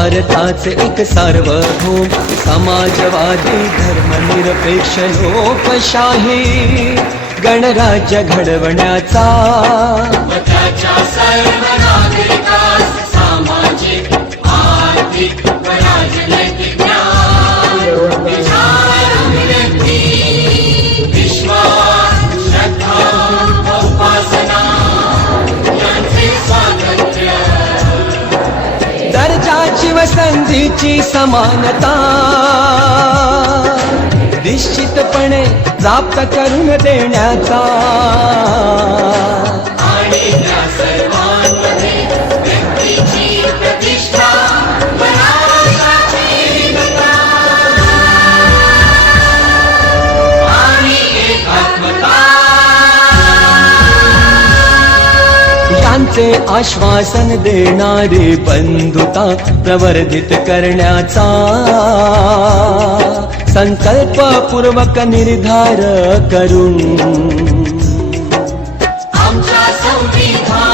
भारताचे एक सार्वभौम समाजवादी धर्मनिरपेक्ष लोकशाही गणराज्य घडवण्याचा व त्याच्या सर्व नागरिकास सामाजिक आर्थिक व राजनैतिक ज्ञान विचार अभिव्यक्ती विश्वास श्रद्धा व उपासना यांचे स्वातंत्र्य दर्जाची व संधीची समानता निश्चितपणे प्राप्त करून देण्याचा आणि त्या सर्वांमध्ये व्यक्तीची प्रतिष्ठा व राष्ट्राची एकता आणि एकात्मता यांचे आश्वासन देणारी बंधुता प्रवर्धित करण्याचा संकल्पपूर्वक निर्धार करून आमच्या संविधान